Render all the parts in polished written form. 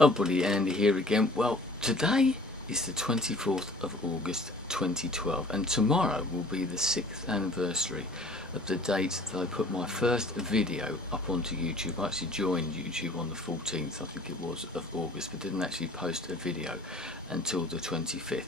Oh buddy, Andy here again. Well, today is the 24th of August 2012 and tomorrow will be the 6th anniversary of the date that I put my first video up onto YouTube. I actually joined YouTube on the 14th, I think it was, of August, but didn't actually post a video until the 25th.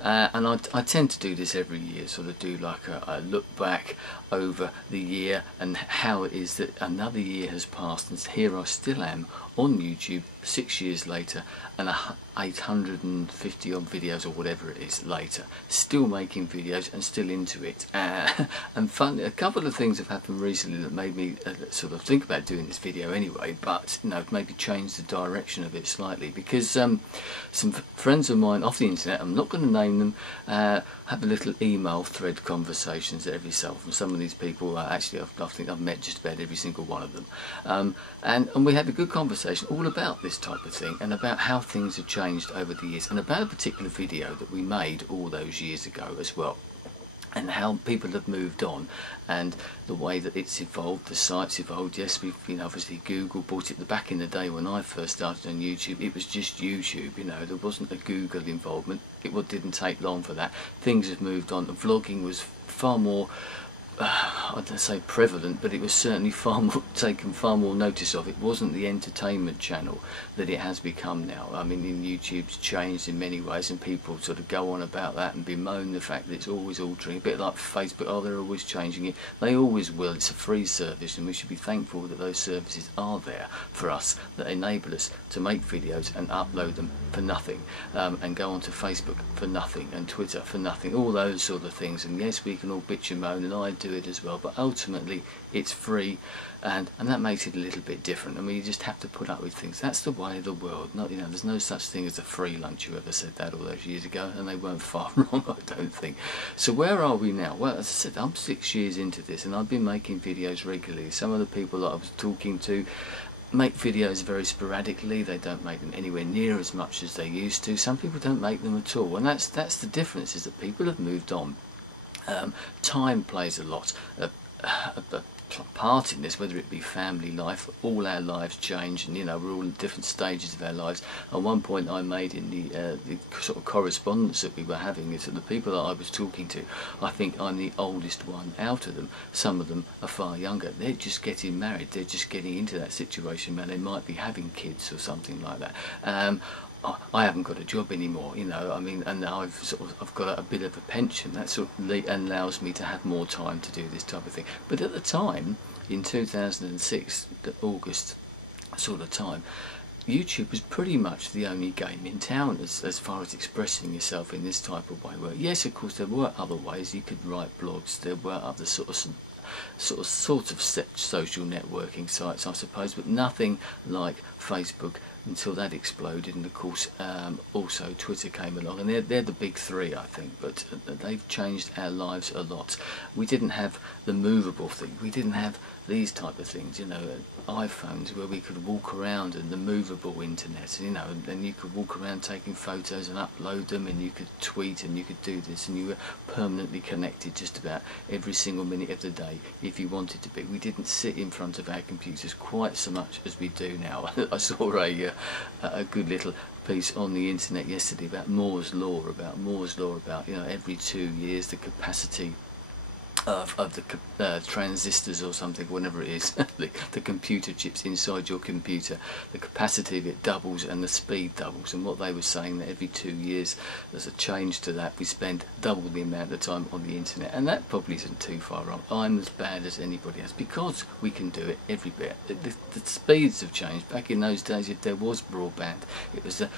And I tend to do this every year, sort of do like a look back over the year and how it is that another year has passed, and here I still am on YouTube 6 years later and 850 odd videos or whatever it is later, still making videos and still into it. And fun, a couple of things have happened recently that made me sort of think about doing this video anyway, but maybe change the direction of it slightly, because some friends of mine off the internet, I'm not going to name them, have a little email thread conversations every so often. Some of these people actually I think I've met just about every single one of them, and we had a good conversation all about this type of thing and about how things have changed over the years, and about a particular video that we made all those years ago as well, and how people have moved on and the way that it's evolved, the site's evolved. Yes, we've, obviously Google bought it. Back in the day when I first started on YouTube, it was just YouTube, there wasn't a Google involvement. It didn't take long for that. Things have moved on. Vlogging was far more, I don't say prevalent, but it was certainly taken far more notice of. It wasn't the entertainment channel that it has become now. I mean, YouTube's changed in many ways, and people sort of go on about that and bemoan the fact that it's always altering, a bit like Facebook. Oh, they're always changing it. They always will. It's a free service, and we should be thankful that those services are there for us, that enable us to make videos and upload them for nothing, and go onto Facebook for nothing, and Twitter for nothing, all those sort of things. And yes, we can all bitch and moan, and I do it as well, but ultimately it's free, and that makes it a little bit different. I mean, you just have to put up with things. That's the way of the world. There's no such thing as a free lunch. Whoever said that all those years ago, and they weren't far wrong, I don't think. So where are we now? Well, as I said, I'm 6 years into this, and I've been making videos regularly. Some of the people that I was talking to make videos very sporadically. They don't make them anywhere near as much as they used to. Some people don't make them at all, and that's the difference, is that people have moved on. Time plays a lot a part in this, whether it be family life. All our lives change, and we're all at different stages of our lives. At one point I made in the sort of correspondence that we were having, is that the people that I was talking to, I think I'm the oldest one out of them. Some of them are far younger. They're just getting married. They're just getting into that situation where they might be having kids or something like that. I haven't got a job anymore, I mean, and now I've got a bit of a pension. That sort of allows me to have more time to do this type of thing. But at the time, in 2006, the August sort of time, YouTube was pretty much the only game in town as far as expressing yourself in this type of way. Well, yes, of course, there were other ways. You could write blogs. There were other sort of social networking sites, I suppose, but nothing like Facebook until that exploded. And of course also Twitter came along, and they're the big three, I think, but they've changed our lives a lot. We didn't have the movable thing. We didn't have these type of things, iPhones where we could walk around, and the movable internet, and you could walk around taking photos and upload them, and you could tweet, and you could do this, and you were permanently connected just about every single minute of the day if you wanted to be. We didn't sit in front of our computers quite so much as we do now. I saw a good little piece on the internet yesterday about Moore's law, about every 2 years the capacity of the transistors or something, whatever it is, the computer chips inside your computer, the capacity of it doubles and the speed doubles. And what they were saying, that every 2 years there's a change to that. We spend double the amount of time on the internet, and that probably isn't too far wrong. I'm as bad as anybody else because we can do it everywhere. The speeds have changed. Back in those days, if there was broadband, it was a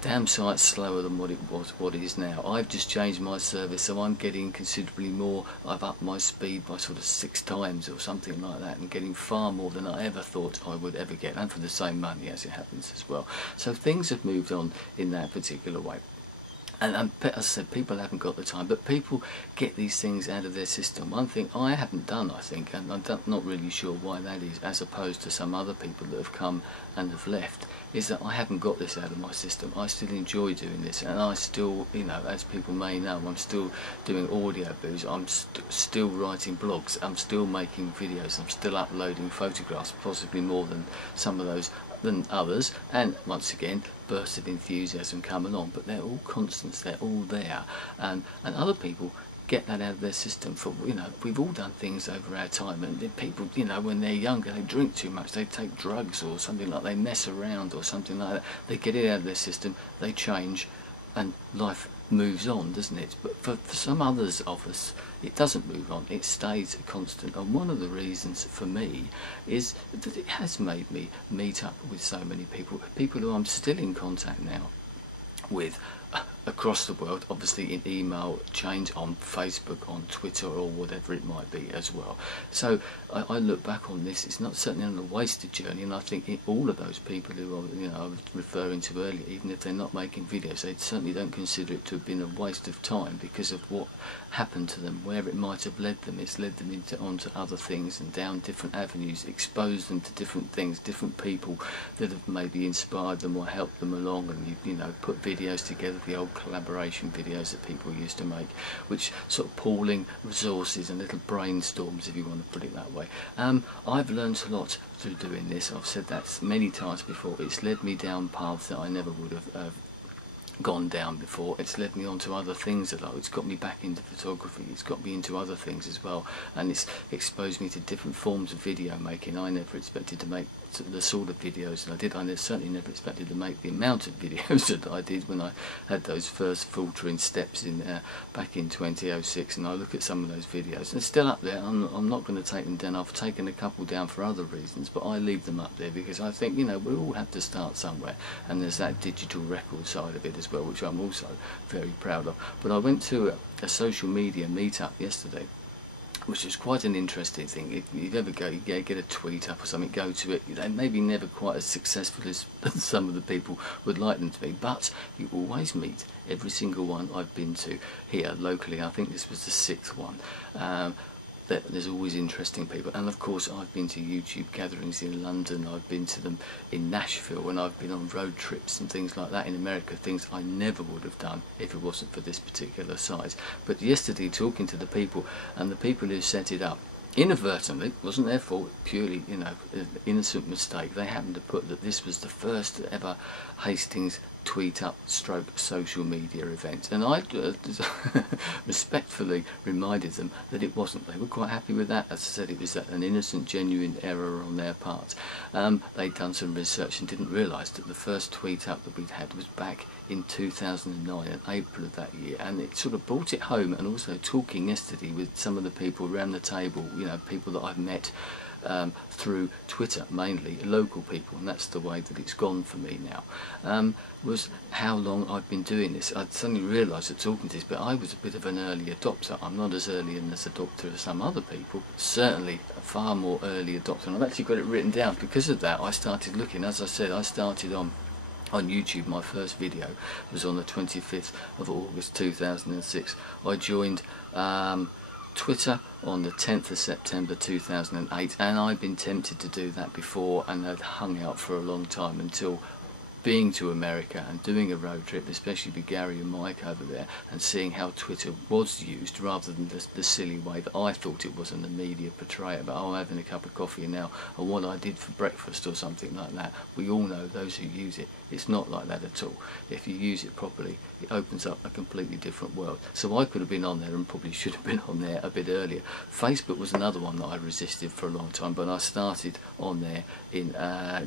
damn sight slower than what it is now. I've just changed my service, so I'm getting considerably more. I've upped my speed by sort of 6 times or something like that, and getting far more than I ever thought I would ever get, and for the same money, as it happens as well. So things have moved on in that particular way. And as I said, people haven't got the time, but people get these things out of their system. One thing I haven't done, I think, and I'm not really sure why that is, as opposed to some other people that have come and have left, is that I haven't got this out of my system. I still enjoy doing this, and I still, as people may know, I'm still doing audio books, I'm still writing blogs, I'm still making videos, I'm still uploading photographs, possibly more than some of those than others, and once again bursts of enthusiasm come along, but they're all constants, they're all there, and other people get that out of their system. For, you know, we've all done things over our time, and people, you know, when they're younger, they drink too much, they take drugs or something like, they mess around or something like that, they get it out of their system, they change, and life moves on, doesn't it? But for some others of us, it doesn't move on, it stays a constant. And one of the reasons for me is that it has made me meet up with so many people who I'm still in contact now with across the world, obviously in email chains, on Facebook, on Twitter, or whatever it might be as well. So I look back on this, it's not certainly on a wasted journey, and I think all of those people who I was referring to earlier, even if they're not making videos, they certainly don't consider it to have been a waste of time because of what happened to them, where it might have led them. It's led them onto other things and down different avenues, exposed them to different things, different people that have maybe inspired them or helped them along, and you know, put videos together, the old collaboration videos that people used to make, which sort of pooling resources and little brainstorms, if you want to put it that way. I've learned a lot through doing this. I've said that many times before. It's led me down paths that I never would have gone down before. It's led me on to other things that it's got me back into photography, it's got me into other things as well, and it's exposed me to different forms of video making. I never expected to make the sort of videos that I did. I certainly never expected to make the amount of videos that I did when I had those first filtering steps in back in 2006, and I look at some of those videos and they're still up there. I'm not going to take them down. I've taken a couple down for other reasons, but I leave them up there because I think, you know, we all have to start somewhere, and there's that digital record side of it as well, which I'm also very proud of. But I went to a social media meetup yesterday, which is quite an interesting thing. If you ever go, you get a tweet up or something, go to it. They may be never quite as successful as some of the people would like them to be, but you always meet every single one I've been to here locally. I think this was the 6th one. There's always interesting people, and of course I've been to YouTube gatherings in London, I've been to them in Nashville, and I've been on road trips and things like that in America, things I never would have done if it wasn't for this particular site. But yesterday, talking to the people, and the people who set it up, inadvertently, wasn't their fault, purely, you know, an innocent mistake, they happened to put that this was the first ever Hastings tweet up stroke social media event, and I respectfully reminded them that it wasn't. They were quite happy with that. As I said, it was an innocent, genuine error on their part. They'd done some research and didn't realise that the first tweet up that we'd had was back in 2009, in April of that year, and it sort of brought it home. And also talking yesterday with some of the people around the table, you know, people that I've met through Twitter, mainly local people, and that's the way that it's gone for me now, was how long I've been doing this. I'd suddenly realised that talking to this, but I was a bit of an early adopter. I'm not as early in this adopter as some other people, but certainly a far more early adopter, and I've actually got it written down. Because of that, I started looking. As I said, I started on YouTube. My first video was on the 25th of August 2006. I joined Twitter on the 10th of September 2008, and I'd been tempted to do that before and had hung out for a long time until being to America and doing a road trip, especially with Gary and Mike over there, and seeing how Twitter was used rather than the silly way that I thought it was and the media portray it. But I'm having a cup of coffee now, and what I did for breakfast or something like that. We all know, those who use it, it's not like that at all. If you use it properly, it opens up a completely different world. So I could have been on there, and probably should have been on there a bit earlier. Facebook was another one that I resisted for a long time, but I started on there in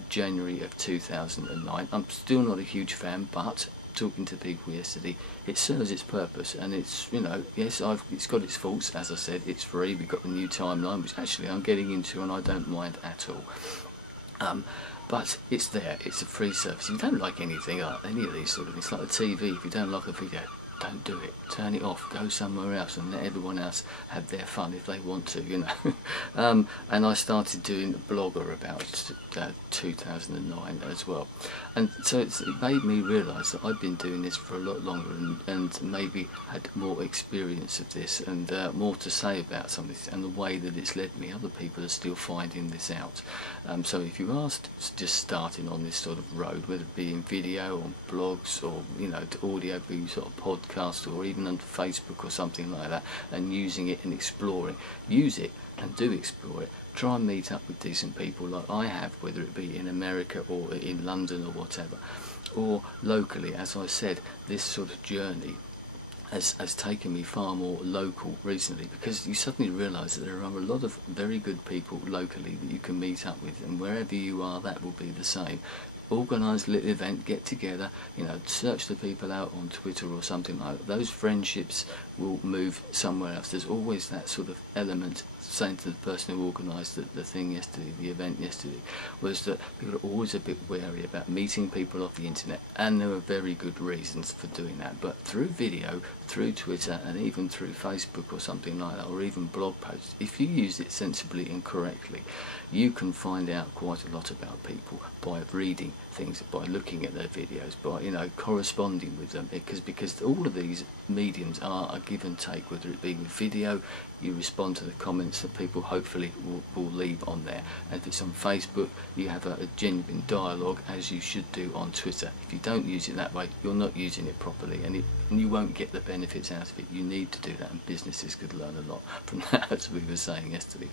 January of 2009. I'm still not a huge fan, but talking to people yesterday, it serves its purpose, and it's, you know, yes, it's got its faults. As I said, it's free. We've got the new timeline, which actually I'm getting into, and I don't mind at all. But it's there. It's a free service. If you don't like anything, any of these sort of things, like the TV, if you don't like a video, don't do it. Turn it off. Go somewhere else and let everyone else have their fun if they want to, you know. And I started doing a blogger about 2009 as well. And so it made me realise that I've been doing this for a lot longer, and maybe had more experience of this, and more to say about some of this and the way that it's led me. Other people are still finding this out. So if you are just starting on this sort of road, whether it be in video or blogs, or, you know, to audio, be sort of podcast, or even on Facebook or something like that, and using it and exploring, use it and do explore it. try and meet up with decent people like I have, whether it be in America or in London or whatever, or locally. As I said, this sort of journey has taken me far more local recently, because you suddenly realise that there are a lot of very good people locally that you can meet up with, and wherever you are that will be the same. Organise a little event, get together, you know, search the people out on Twitter or something like that. Those friendships will move somewhere else. There's always that sort of element, saying to the person who organised the thing yesterday, the event yesterday, was that people are always a bit wary about meeting people off the internet, and there are very good reasons for doing that. But through video, through Twitter, and even through Facebook or something like that, or even blog posts, if you use it sensibly and correctly, you can find out quite a lot about people by reading things, by looking at their videos, by, you know, corresponding with them, because all of these mediums are a give and take. Whether it be with video, you respond to the comments that people hopefully will leave on there, and if it's on Facebook, you have a genuine dialogue, as you should do on Twitter. If you don't use it that way, you're not using it properly, and you won't get the benefits out of it. You need to do that, and businesses could learn a lot from that, as we were saying yesterday.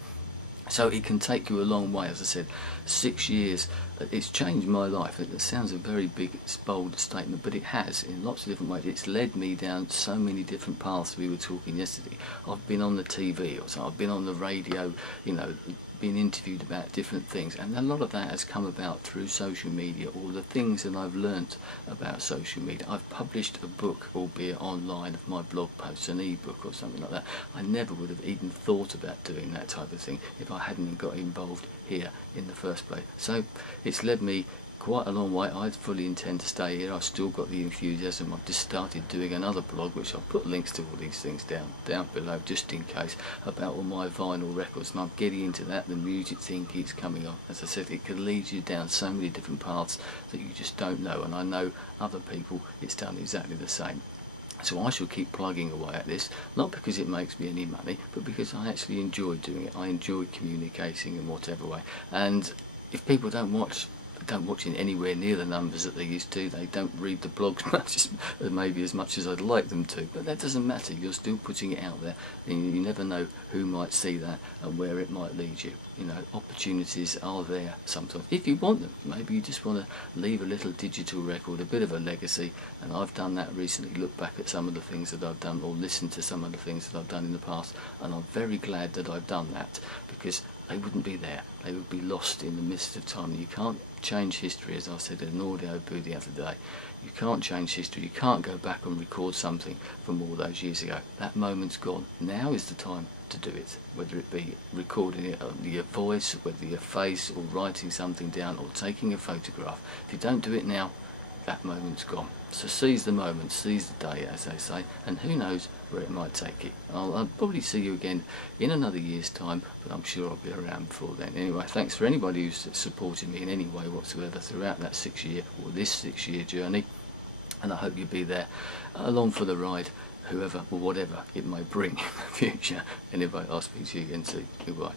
So it can take you a long way. As I said, 6 years, it's changed my life. It sounds a very big, bold statement, but it has, in lots of different ways. It's led me down so many different paths. We were talking yesterday. I've been on the TV, or so I've been on the radio, you know, been interviewed about different things, and a lot of that has come about through social media, or the things that I've learnt about social media. I've published a book, albeit online, of my blog posts, an e-book or something like that. I never would have even thought about doing that type of thing if I hadn't got involved here in the first place. So it's led me quite a long way. I fully intend to stay here. I've still got the enthusiasm. I've just started doing another blog, which I'll put links to all these things down below, just in case, about all my vinyl records, and I'm getting into that. The music thing keeps coming on. As I said, it can lead you down so many different paths that you just don't know, and I know other people it's done exactly the same. So I shall keep plugging away at this, not because it makes me any money, but because I actually enjoy doing it. I enjoy communicating in whatever way, and if people don't watch it anywhere near the numbers that they used to, they don't read the blogs maybe as much as I'd like them to, but that doesn't matter. You're still putting it out there, and you never know who might see that and where it might lead you. You know, opportunities are there sometimes, if you want them. Maybe you just want to leave a little digital record, a bit of a legacy, and I've done that recently. Look back at some of the things that I've done, or listen to some of the things that I've done in the past, and I'm very glad that I've done that, because they wouldn't be there. They would be lost in the mist of time. You can't change history, as I said in an audio booth the other day. You can't change history. You can't go back and record something from all those years ago. That moment's gone. Now is the time to do it, whether it be recording it on your voice, whether your face, or writing something down, or taking a photograph. If you don't do it now, that moment's gone. So seize the moment, seize the day, as they say, and who knows where it might take you. I'll probably see you again in another year's time, but I'm sure I'll be around before then. Anyway, thanks for anybody who's supported me in any way whatsoever throughout that 6-year, or this 6-year journey, and I hope you'll be there along for the ride, whoever or whatever it may bring in the future. Anyway, I'll speak to you again soon. Goodbye.